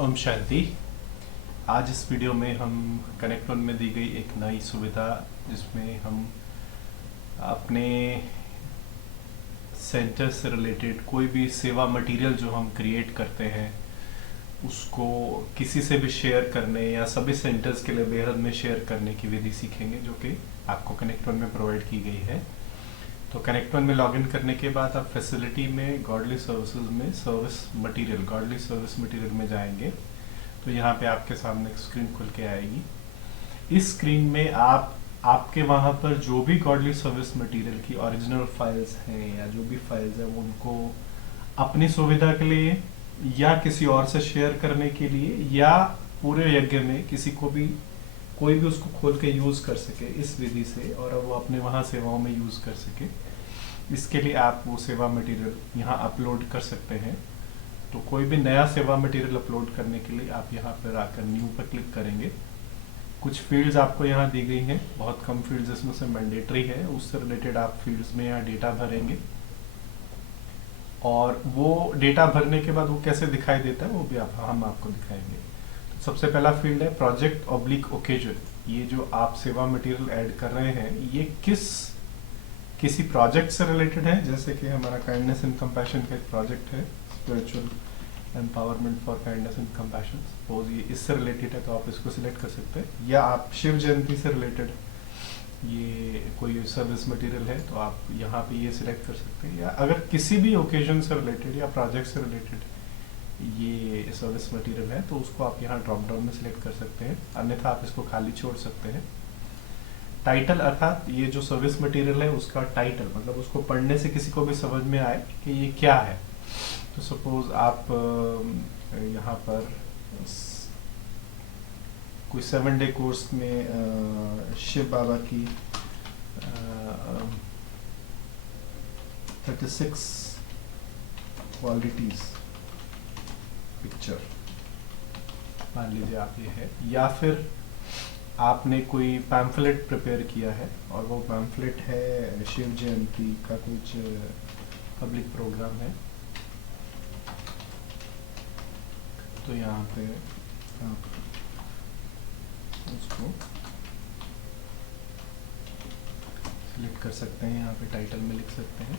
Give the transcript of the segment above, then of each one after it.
ओम शांति। आज इस वीडियो में हम कनेक्ट1 में दी गई एक नई सुविधा जिसमें हम अपने सेंटर से रिलेटेड कोई भी सेवा मटेरियल जो हम क्रिएट करते हैं उसको किसी से भी शेयर करने या सभी सेंटर्स के लिए बेहद में शेयर करने की विधि सीखेंगे, जो कि आपको कनेक्ट1 में प्रोवाइड की गई है। तो कनेक्ट1 में लॉगिन करने के बाद आप फैसिलिटी में गॉडली सर्विसेज में service material godly service material में जाएंगे। तो यहाँ पे आपके सामने एक स्क्रीन खुल के आएगी। इस स्क्रीन में आपके वहाँ पर जो भी गॉडली सर्विस मटेरियल की ओरिजिनल फाइल्स हैं या जो भी फाइल्स हैं वो उनको अपनी सुविधा के लिए या किसी और से शेयर करने के लिए या पूरे यज्ञ में किसी को भी कोई भी उसको खोल के यूज कर सके इस विधि से और वो अपने वहाँ सेवाओं में यूज कर सके, इसके लिए आप वो सेवा मटेरियल यहाँ अपलोड कर सकते हैं। तो कोई भी नया सेवा मटेरियल अपलोड करने के लिए आप यहाँ पर आकर न्यू पर क्लिक करेंगे। कुछ फील्ड्स आपको यहाँ दी गई हैं, बहुत कम फील्ड्स इसमें से मैंडेटरी है, उससे रिलेटेड आप फील्ड्स में यहाँ डेटा भरेंगे और वो डेटा भरने के बाद वो कैसे दिखाई देता है वो भी हम आपको दिखाएंगे। तो सबसे पहला फील्ड है प्रोजेक्ट ऑब्लिक ओकेजन। ये जो आप सेवा मटेरियल ऐड कर रहे हैं ये किसी प्रोजेक्ट से रिलेटेड है, जैसे कि हमारा काइंडनेस एंड कंपैशन का एक प्रोजेक्ट है, spiritual empowerment for kindness and compassion. Suppose ये इससे रिलेटेड है तो आप इसको सिलेक्ट कर सकते हैं, या आप शिव जयंती से रिलेटेड ये कोई सर्विस मटेरियल है तो आप यहाँ पे ये सिलेक्ट कर सकते हैं, या अगर किसी भी ओकेजन से रिलेटेड या प्रोजेक्ट से रिलेटेड ये सर्विस मटेरियल है तो उसको आप यहाँ ड्रॉप डाउन में सिलेक्ट कर सकते हैं, अन्यथा आप इसको खाली छोड़ सकते हैं। टाइटल अर्थात ये जो सर्विस मटेरियल है उसका टाइटल, मतलब उसको पढ़ने से किसी को भी समझ में आए कि ये क्या है। तो सपोज आप यहाँ पर कोई 7 डे कोर्स में शिव बाबा की 36 क्वालिटीज पिक्चर मान लीजिए आप ये है, या फिर आपने कोई पैम्फलेट प्रिपेयर किया है और वो पैम्फलेट है शिव जयंती का कुछ पब्लिक प्रोग्राम है, तो यहाँ पे आप उसको सिलेक्ट कर सकते हैं, यहाँ पे टाइटल में लिख सकते हैं।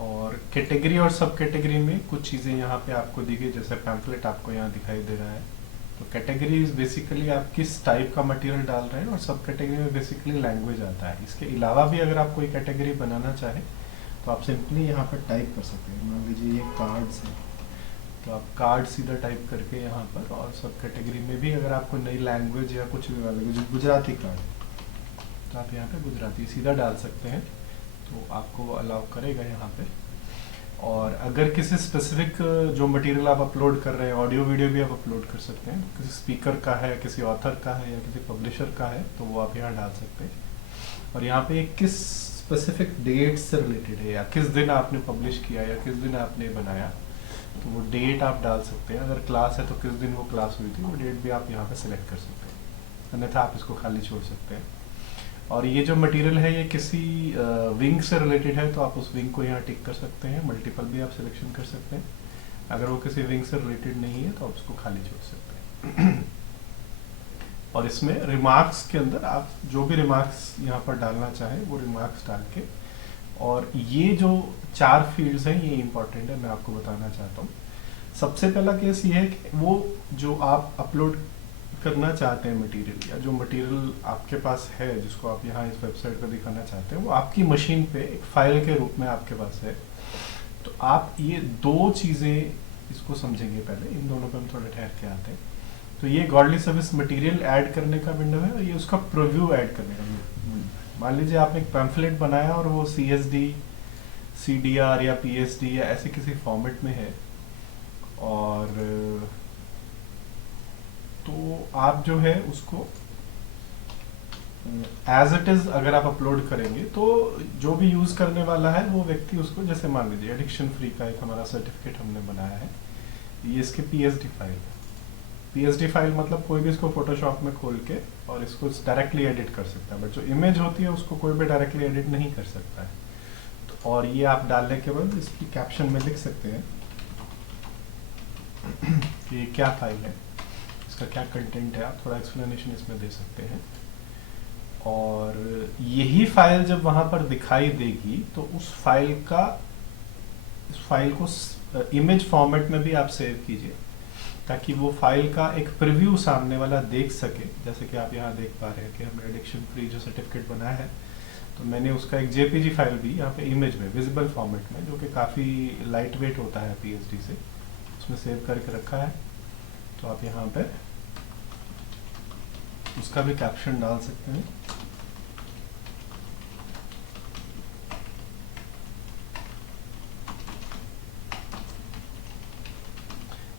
और कैटेगरी और सब कैटेगरी में कुछ चीज़ें यहाँ पे आपको दी गई, जैसे पैम्फलेट आपको यहाँ दिखाई दे रहा है। तो कैटेगरी बेसिकली आप किस टाइप का मटेरियल डाल रहे हैं, और सब कैटेगरी में बेसिकली लैंग्वेज आता है। इसके अलावा भी अगर आप कोई कैटेगरी बनाना चाहें तो आप सिंपली यहाँ पर टाइप कर सकते हैं। मान लीजिए ये कार्ड्स है तो आप कार्ड सीधा टाइप करके यहाँ पर, और सब कैटेगरी में भी अगर आपको नई लैंग्वेज या कुछ भी लैंग्वेज, गुजराती कार्ड तो आप यहाँ पे गुजराती सीधा डाल सकते हैं, तो आपको वो अलाउ करेगा यहाँ पे। और अगर किसी स्पेसिफिक जो मटेरियल आप अपलोड कर रहे हैं, ऑडियो वीडियो भी आप अपलोड कर सकते हैं, किसी स्पीकर का है, किसी ऑथर का है या किसी पब्लिशर का है, तो वो आप यहाँ डाल सकते हैं। और यहाँ पे किस स्पेसिफिक डेट से रिलेटेड है, या किस दिन आपने पब्लिश किया या किस दिन आपने बनाया, तो वो डेट आप डाल सकते हैं। अगर क्लास है तो किस दिन वो क्लास हुई थी वो डेट भी आप यहाँ पे सिलेक्ट कर सकते हैं, अन्यथा आप इसको खाली छोड़ सकते हैं। और ये जो मटेरियल है ये किसी विंग से रिलेटेड है तो आप उस विंग को यहाँ टिक कर सकते हैं, मल्टीपल भी आप सिलेक्शन कर सकते हैं। अगर वो किसी विंग से रिलेटेड नहीं है तो आप उसको खाली छोड़ सकते हैं। और इसमें रिमार्क्स के अंदर आप जो भी रिमार्क्स यहाँ पर डालना चाहें वो रिमार्क्स डाल के, और ये जो 4 फील्ड्स हैं ये इंपॉर्टेंट है, मैं आपको बताना चाहता हूँ। सबसे पहला केस ये है कि वो जो आप अपलोड करना चाहते हैं मटेरियल, या जो मटेरियल आपके पास है जिसको आप यहाँ इस वेबसाइट पर दिखाना चाहते हैं, वो आपकी मशीन पे एक फाइल के रूप में आपके पास है। तो आप ये 2 चीज़ें इसको समझेंगे पहले, इन दोनों पे हम थोड़े ठहर के आते हैं। तो ये गॉडली सर्विस मटेरियल ऐड करने का विंडो है, और ये उसका प्रीव्यू ऐड करने का विंडो। मान लीजिए आपने एक पैम्फलेट बनाया और वो CSD, CDR या PSD या ऐसे किसी फॉर्मेट में है, और तो आप जो है उसको एज इट इज अगर आप अपलोड करेंगे तो जो भी यूज करने वाला है वो व्यक्ति उसको, जैसे मान लीजिए एडिक्शन फ्री का एक हमारा सर्टिफिकेट हमने बनाया है, ये इसके PSD फाइल है। PSD फाइल मतलब कोई भी इसको फोटोशॉप में खोल के और इसको डायरेक्टली एडिट कर सकता है, बट जो इमेज होती है उसको कोई भी डायरेक्टली एडिट नहीं कर सकता है। तो और ये आप डालने के बाद इसकी कैप्शन में लिख सकते हैं कि ये क्या फाइल है, इसका क्या कंटेंट है, आप थोड़ा एक्सप्लेनेशन इसमें दे सकते हैं। और यही फाइल जब वहाँ पर दिखाई देगी तो उस फाइल को इमेज फॉर्मेट में भी आप सेव कीजिए, ताकि वो फाइल का एक प्रीव्यू सामने वाला देख सके। जैसे कि आप यहाँ देख पा रहे हैं कि हमने एडिक्शन फ्री जो सर्टिफिकेट बनाया है, तो मैंने उसका एक जेपीजी फाइल भी यहाँ पे इमेज में विजिबल फॉर्मेट में, जो कि काफ़ी लाइट वेट होता है पीएचडी से, उसमें सेव करके रखा है। तो आप यहाँ पे उसका भी कैप्शन डाल सकते हैं।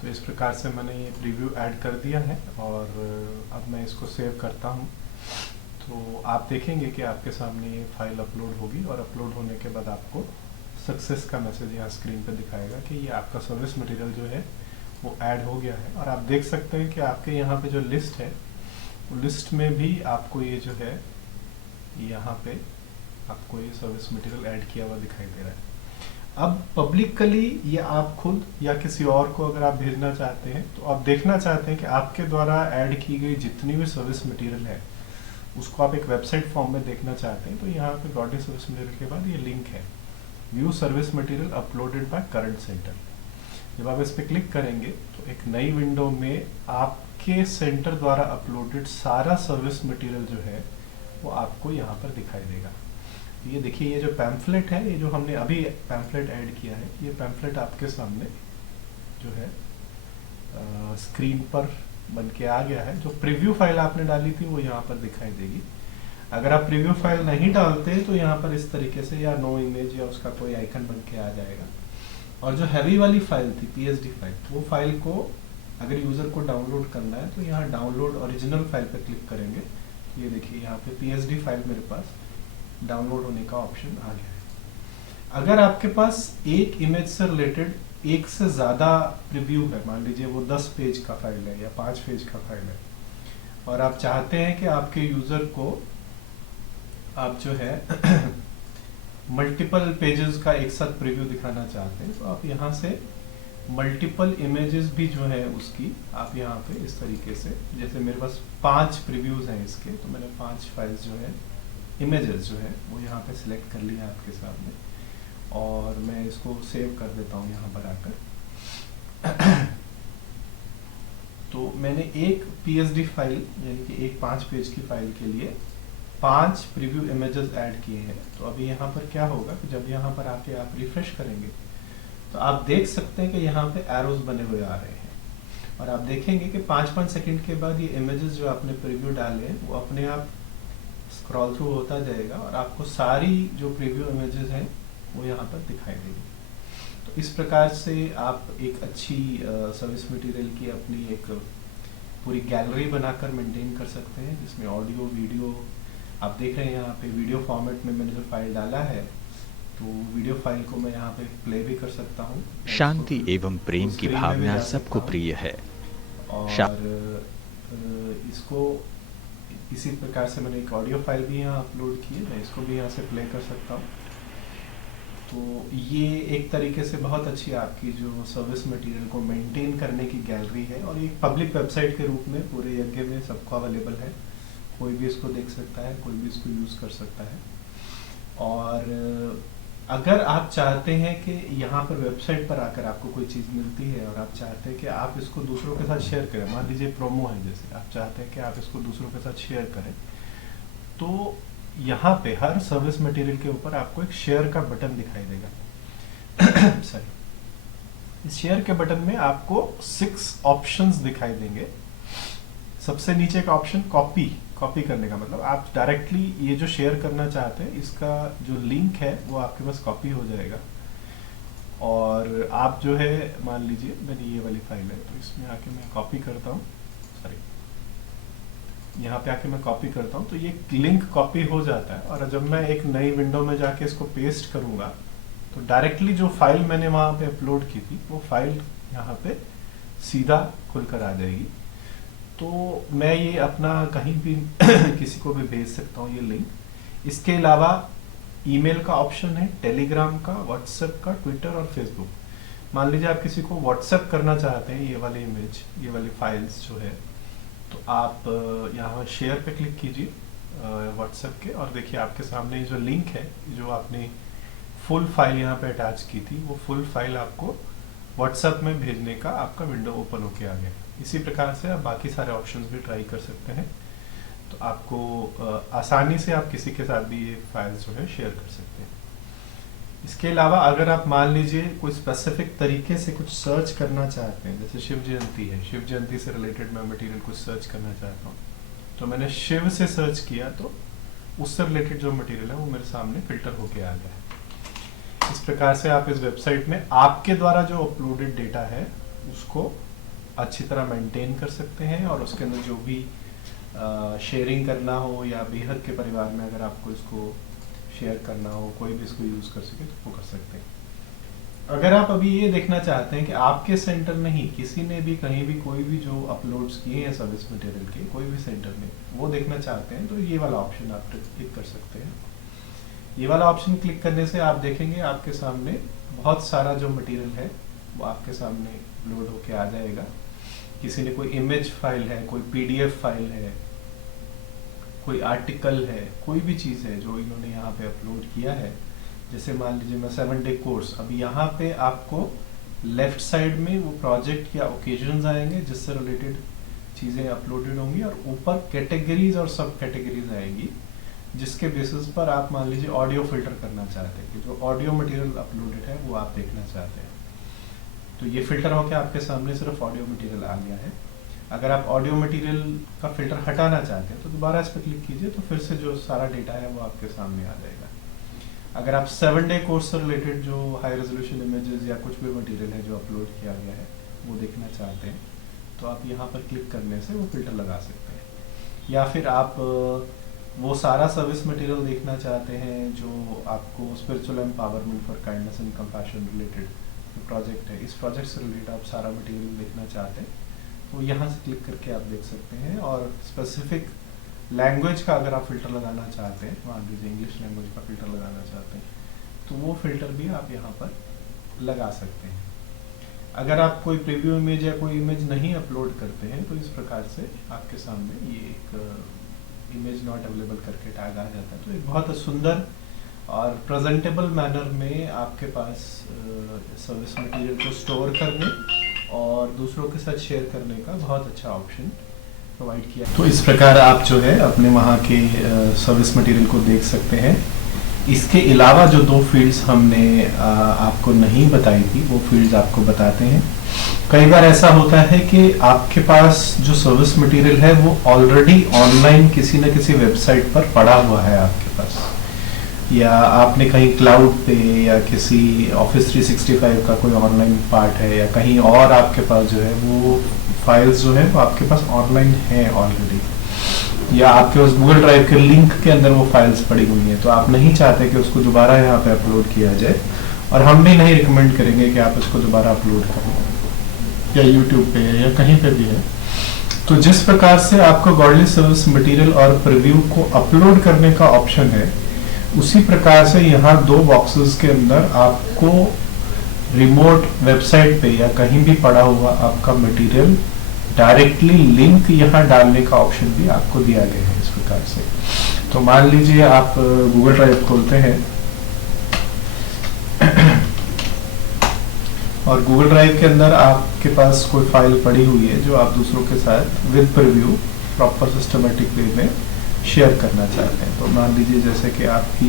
तो इस प्रकार से मैंने ये प्रीव्यू ऐड कर दिया है और अब मैं इसको सेव करता हूँ। तो आप देखेंगे कि आपके सामने ये फाइल अपलोड होगी और अपलोड होने के बाद आपको सक्सेस का मैसेज यहाँ स्क्रीन पे दिखाएगा कि ये आपका सर्विस मटेरियल जो है वो ऐड हो गया है। और आप देख सकते हैं कि आपके यहाँ पे जो लिस्ट है, वो लिस्ट में भी आपको ये जो है यहाँ पे आपको ये सर्विस मटेरियल ऐड किया हुआ दिखाई दे रहा है। अब पब्लिकली ये आप खुद या किसी और को अगर आप भेजना चाहते हैं, तो आप देखना चाहते हैं कि आपके द्वारा ऐड की गई जितनी भी सर्विस मटेरियल है उसको आप एक वेबसाइट फॉर्म में देखना चाहते हैं, तो यहाँ पे गॉडेस सर्विस मटेरियल के बाद ये लिंक है, view service material uploaded by current centre. जब आप इस पर क्लिक करेंगे तो एक नई विंडो में आपके सेंटर द्वारा अपलोडेड सारा सर्विस मटेरियल जो है वो आपको यहाँ पर दिखाई देगा। ये देखिए, ये जो पैम्फलेट है, ये जो हमने अभी पैम्फलेट ऐड किया है, ये पैम्फलेट आपके सामने जो है स्क्रीन पर बन के आ गया है। जो प्रीव्यू फाइल आपने डाली थी वो यहाँ पर दिखाई देगी। अगर आप प्रीव्यू फाइल नहीं डालते तो यहाँ पर इस तरीके से या नो इमेज या उसका कोई आइकन बन के आ जाएगा। और जो हैवी वाली फाइल थी पीएचडी फाइल, वो फाइल को अगर यूजर को डाउनलोड करना है तो यहाँ डाउनलोड ओरिजिनल फाइल पर क्लिक करेंगे। ये देखिए, यहाँ पे पीएचडी फाइल मेरे पास डाउनलोड होने का ऑप्शन आ गया है। अगर आपके पास एक इमेज से रिलेटेड एक से ज़्यादा प्रीव्यू है, मान लीजिए वो 10 पेज का फाइल है या 5 पेज का फाइल है, और आप चाहते हैं कि आपके यूज़र को आप जो है मल्टीपल पेजेस का एक साथ प्रीव्यू दिखाना चाहते हैं, तो आप यहाँ से मल्टीपल इमेजेस भी जो है उसकी आप यहाँ पे इस तरीके से, जैसे मेरे पास 5 प्रीव्यूज हैं इसके, तो मैंने 5 फाइल्स जो है इमेजेस जो है वो यहाँ पे सिलेक्ट कर लिया आपके सामने, और मैं इसको सेव कर देता हूँ यहाँ पर आकर। तो मैंने एक पीएचडी फाइल यानी कि एक 5 पेज की फाइल के लिए 5 प्रीव्यू इमेजेस ऐड किए हैं। तो अभी यहाँ पर क्या होगा कि जब यहाँ पर आके आप रिफ्रेश करेंगे तो आप देख सकते हैं कि यहाँ पे एरोज बने हुए आ रहे हैं, और आप देखेंगे कि 5-5 सेकंड के बाद ये इमेजेस जो आपने प्रीव्यू डाले हैं वो अपने आप स्क्रॉल थ्रू होता जाएगा और आपको सारी जो प्रीव्यू इमेजेस हैं वो यहाँ पर दिखाई देगी। तो इस प्रकार से आप एक अच्छी सर्विस मटेरियल की अपनी एक पूरी गैलरी बनाकर मेंटेन कर सकते हैं, जिसमें ऑडियो वीडियो आप देख रहे हैं। यहाँ पे वीडियो फॉर्मेट में मैंने जो फाइल डाला है, तो वीडियो फाइल को मैं यहाँ पे प्ले भी कर सकता हूँ। शांति एवं प्रेम की भावना सबको प्रिय है, और इसको इसी प्रकार से मैंने एक ऑडियो फाइल भी यहाँ अपलोड की है, मैं इसको भी यहाँ से प्ले कर सकता हूँ। तो ये एक तरीके से बहुत अच्छी आपकी जो सर्विस मटेरियल को मेंटेन करने की गैलरी है, और एक पब्लिक वेबसाइट के रूप में पूरे यज्ञ में सबको अवेलेबल है, कोई भी इसको देख सकता है, कोई भी इसको यूज़ कर सकता है। और अगर आप चाहते हैं कि यहाँ पर वेबसाइट पर आकर आपको कोई चीज़ मिलती है और आप चाहते हैं कि आप इसको दूसरों के साथ शेयर करें, मान लीजिए प्रोमो है, जैसे आप चाहते हैं कि आप इसको दूसरों के साथ शेयर करें, तो यहाँ पे हर सर्विस मटेरियल के ऊपर आपको एक शेयर का बटन दिखाई देगा। सॉरी, इस शेयर के बटन में आपको 6 ऑप्शंस दिखाई देंगे। सबसे नीचे का ऑप्शन कॉपी करने का मतलब आप डायरेक्टली ये जो शेयर करना चाहते हैं इसका जो लिंक है वो आपके पास कॉपी हो जाएगा, और आप जो है मान लीजिए मैंने ये वाली फाइल है, तो इसमें आके मैं कॉपी करता हूँ, सॉरी यहाँ पे आके मैं कॉपी करता हूँ, तो ये लिंक कॉपी हो जाता है। और जब मैं एक नई विंडो में जाके इसको पेस्ट करूँगा तो डायरेक्टली जो फाइल मैंने वहाँ पे अपलोड की थी वो फाइल यहाँ पे सीधा खुलकर आ जाएगी। तो मैं ये अपना कहीं भी किसी को भी भेज सकता हूँ ये लिंक। इसके अलावा ईमेल का ऑप्शन है, टेलीग्राम का, व्हाट्सएप का, ट्विटर और फेसबुक। मान लीजिए आप किसी को व्हाट्सएप करना चाहते हैं ये वाली इमेज, ये वाली फाइल्स जो है, तो आप यहाँ शेयर पे क्लिक कीजिए व्हाट्सएप के, और देखिए आपके सामने जो लिंक है, जो आपने फुल फाइल यहाँ पे अटैच की थी, वो फुल फाइल आपको व्हाट्सएप में भेजने का आपका विंडो ओपन होके आ गया। इसी प्रकार से आप बाकी सारे ऑप्शंस भी ट्राई कर सकते हैं, तो आपको आसानी से आप किसी के साथ भी ये फाइल्स जो है शेयर कर सकते हैं। इसके अलावा अगर आप मान लीजिए कोई स्पेसिफिक तरीके से कुछ सर्च करना चाहते हैं, जैसे शिव जयंती है, शिव जयंती से रिलेटेड मैं मटेरियल कुछ सर्च करना चाहता हूँ, तो मैंने शिव से सर्च किया तो उससे रिलेटेड जो मटेरियल है वो मेरे सामने फिल्टर होके आ गया है। इस प्रकार से आप इस वेबसाइट में आपके द्वारा जो अपलोडेड डेटा है उसको अच्छी तरह मेंटेन कर सकते हैं, और उसके अंदर जो भी शेयरिंग करना हो या बेहद के परिवार में अगर आपको इसको शेयर करना हो, कोई भी इसको यूज़ कर सके तो वो कर सकते हैं। अगर आप अभी ये देखना चाहते हैं कि आपके सेंटर में ही किसी ने भी कहीं भी कोई भी जो अपलोड्स किए हैं सर्विस मटेरियल के कोई भी सेंटर में, वो देखना चाहते हैं, तो ये वाला ऑप्शन आप क्लिक कर सकते हैं। ये वाला ऑप्शन क्लिक करने से आप देखेंगे आपके सामने बहुत सारा जो मटेरियल है वो आपके सामने लोड होके आ जाएगा। किसी ने कोई इमेज फाइल है, कोई पीडीएफ फाइल है, कोई आर्टिकल है, कोई भी चीज़ है जो इन्होंने यहाँ पे अपलोड किया है। जैसे मान लीजिए मैं 7 डे कोर्स, अभी यहाँ पे आपको लेफ्ट साइड में वो प्रोजेक्ट या ओकेजन्स आएंगे जिससे रिलेटेड चीज़ें अपलोडेड होंगी, और ऊपर कैटेगरीज और सब कैटेगरीज आएंगी जिसके बेसिस पर आप मान लीजिए ऑडियो फिल्टर करना चाहते हैं कि जो ऑडियो मटेरियल अपलोडेड है वो आप देखना चाहते हैं, तो ये फिल्टर होकर आपके सामने सिर्फ ऑडियो मटेरियल आ गया है। अगर आप ऑडियो मटेरियल का फिल्टर हटाना चाहते हैं तो दोबारा इस पर क्लिक कीजिए, तो फिर से जो सारा डेटा है वो आपके सामने आ जाएगा। अगर आप 7 डे कोर्स से रिलेटेड जो हाई रेजोल्यूशन इमेजेस या कुछ भी मटेरियल है जो अपलोड किया गया है वो देखना चाहते हैं, तो आप यहाँ पर क्लिक करने से वो फिल्टर लगा सकते हैं। या फिर आप वो सारा सर्विस मटेरियल देखना चाहते हैं जो आपको spiritual empowerment for kindness and compassion related project है, इस प्रोजेक्ट से रिलेटेड आप सारा मटेरियल देखना चाहते हैं, तो यहाँ से क्लिक करके आप देख सकते हैं। और स्पेसिफिक लैंग्वेज का अगर आप फिल्टर लगाना चाहते हैं, मान लीजिए इंग्लिश लैंग्वेज का फिल्टर लगाना चाहते हैं, तो वो फिल्टर भी आप यहाँ पर लगा सकते हैं। अगर आप कोई प्रीव्यू इमेज या कोई इमेज नहीं अपलोड करते हैं, तो इस प्रकार से आपके सामने ये एक इमेज नॉट अवेलेबल करके टैग आ जाता है। तो एक बहुत सुंदर और प्रेजेंटेबल मैनर में आपके पास सर्विस मटेरियल को स्टोर करने और दूसरों के साथ शेयर करने का बहुत अच्छा ऑप्शन प्रोवाइड किया। तो इस प्रकार आप जो है अपने वहाँ के सर्विस मटेरियल को देख सकते हैं। इसके अलावा जो 2 फील्ड्स हमने आपको नहीं बताई थी वो फील्ड्स आपको बताते हैं। कई बार ऐसा होता है कि आपके पास जो सर्विस मटेरियल है वो ऑलरेडी ऑनलाइन किसी न किसी वेबसाइट पर पड़ा हुआ है आपके पास, या आपने कहीं क्लाउड पे या किसी ऑफिस 365 का कोई ऑनलाइन पार्ट है, या कहीं और आपके पास जो है वो फाइल्स जो है वो आपके पास ऑनलाइन है ऑलरेडी, या आपके पास गूगल ड्राइव के लिंक के अंदर वो फाइल्स पड़ी हुई हैं, तो आप नहीं चाहते कि उसको दोबारा यहाँ पे अपलोड किया जाए, और हम भी नहीं रिकमेंड करेंगे कि आप उसको दोबारा अपलोड करें, या यूट्यूब पे है या कहीं पे भी है। तो जिस प्रकार से आपको गॉडली सर्विस मटेरियल और प्रीव्यू को अपलोड करने का ऑप्शन है, उसी प्रकार से यहाँ 2 बॉक्सेस के अंदर आपको रिमोट वेबसाइट पे या कहीं भी पड़ा हुआ आपका मटेरियल डायरेक्टली लिंक यहाँ डालने का ऑप्शन भी आपको दिया गया है इस प्रकार से। तो मान लीजिए आप गूगल ड्राइव खोलते हैं और गूगल ड्राइव के अंदर आपके पास कोई फाइल पड़ी हुई है जो आप दूसरों के साथ with preview proper systematic way में शेयर करना चाहते हैं। तो मान लीजिए जैसे कि आपकी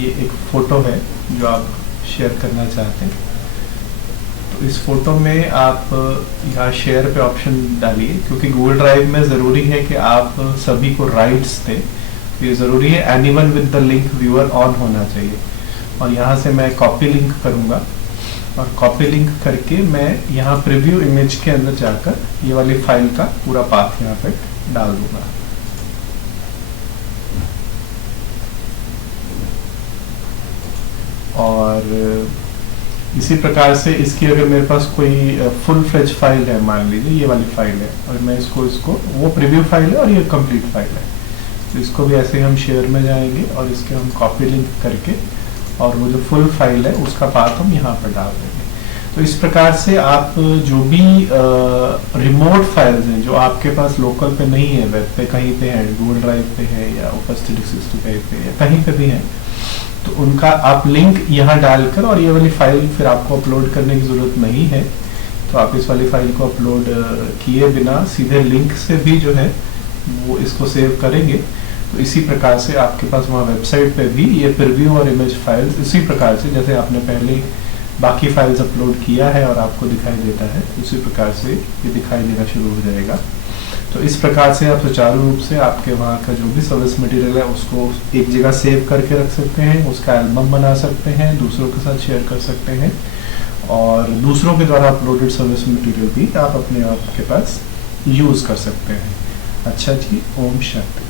ये एक फ़ोटो है जो आप शेयर करना चाहते हैं, तो इस फोटो में आप यहाँ शेयर पे ऑप्शन डालिए, क्योंकि गूगल ड्राइव में ज़रूरी है कि आप सभी को राइट्स दें, तो ये ज़रूरी है anyone with the link viewer on होना चाहिए। और यहाँ से मैं कॉपी लिंक करूँगा, और कॉपी लिंक करके मैं यहाँ प्रीव्यू इमेज के अंदर जाकर ये वाली फाइल का पूरा पाथ यहाँ पे डाल दूंगा। और इसी प्रकार से इसकी अगर मेरे पास कोई फुल फ्लेज फाइल है, मान लीजिए ये वाली फाइल है, और मैं इसको वो प्रीव्यू फाइल है और ये कंप्लीट फाइल है, तो इसको भी ऐसे हम शेयर में जाएंगे और इसके हम कॉपी लिंक करके और वो जो फुल फाइल है उसका पाथ हम यहाँ पर डाल देंगे। तो इस प्रकार से आप जो भी रिमोट फाइल्स हैं जो आपके पास लोकल पे नहीं है, वेब पे कहीं पे है, गूगल ड्राइव पे है या ओपेसिटी 65 पे या कहीं पे भी है, तो उनका आप लिंक यहाँ डालकर, और ये वाली फाइल फिर आपको अपलोड करने की ज़रूरत नहीं है, तो आप इस वाली फाइल को अपलोड किए बिना सीधे लिंक से भी जो है वो इसको सेव करेंगे। तो इसी प्रकार से आपके पास वहाँ वेबसाइट पे भी ये प्रीव्यू और इमेज फाइल्स इसी प्रकार से, जैसे आपने पहले बाकी फाइल्स अपलोड किया है और आपको दिखाई देता है, उसी प्रकार से ये दिखाई देना शुरू हो जाएगा। तो इस प्रकार से आप सुचारू रूप से आपके वहाँ का जो भी सर्विस मटेरियल है उसको एक जगह सेव करके रख सकते हैं, उसका एल्बम बना सकते हैं, दूसरों के साथ शेयर कर सकते हैं, और दूसरों के द्वारा अपलोडेड सर्विस मटेरियल भी आप अपने आप के पास यूज़ कर सकते हैं। अच्छा जी, ओम शांति।